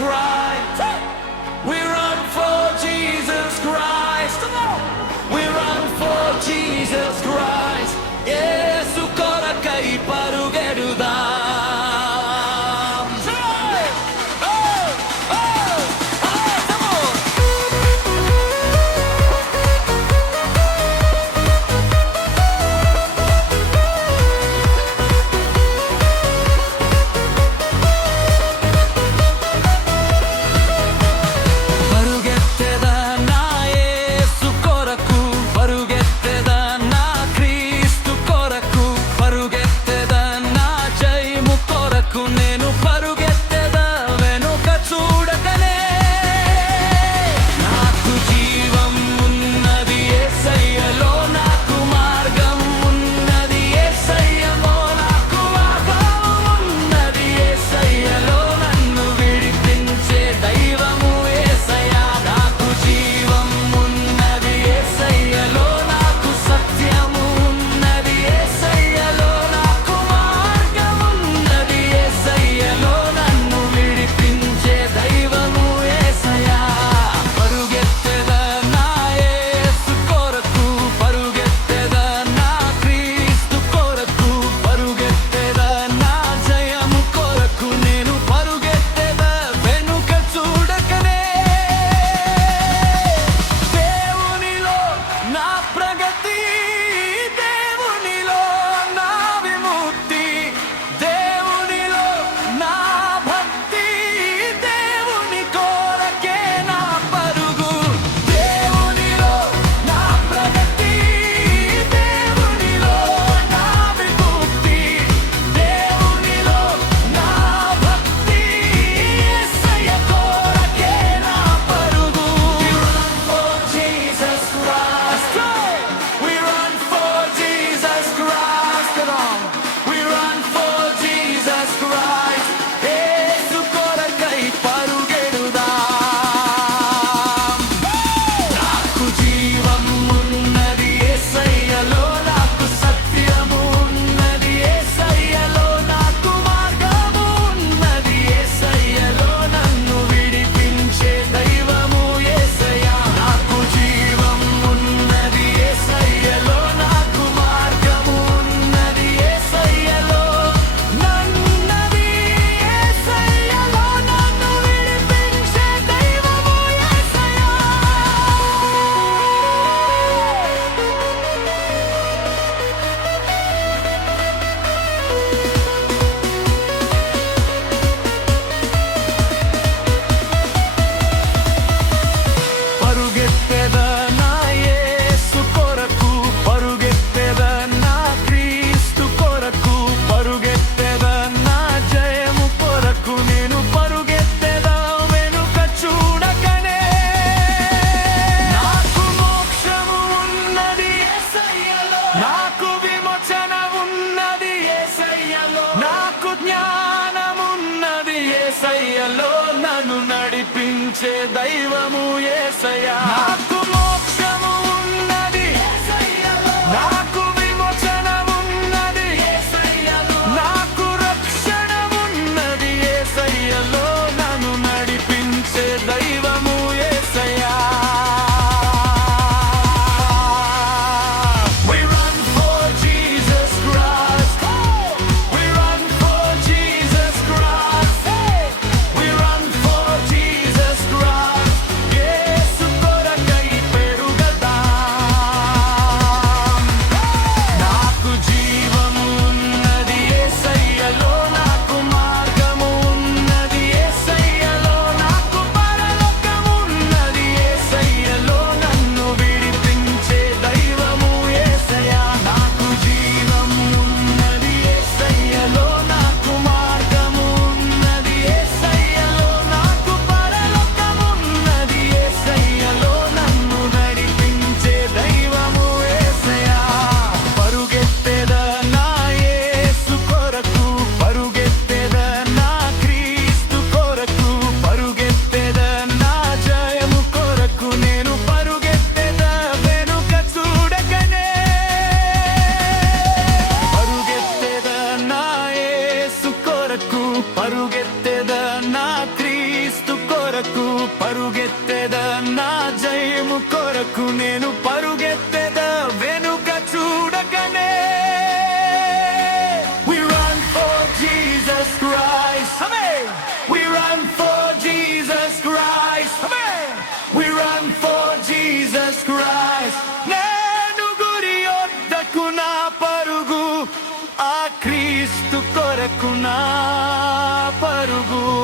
Christ. We run for Jesus Christ. We run for Jesus Christ. యేసు కొరకై పరుగెడుదాం. యేసయ్యలో నన్ను నడిపించే దైవము యేసయ్యా. నాకు మోక్షము ఉన్నది యేసయ్యలో, నాకు విమోచన ఉన్నది యేసయ్యలో, నాకు రక్షణ ఉన్నది యేసయ్యలో, నన్ను నడిపించే దైవము యేసయ్యా. వద్దకు నేను పరుగెత్తెద వెనుక చూడకనే. We run for Jesus Christ. Amen. We run for Jesus Christ. Amen. We run for Jesus Christ. నేను గురి వద్దకు నా పరుగు ఆ క్రీస్తు కొరకు నా పరుగు.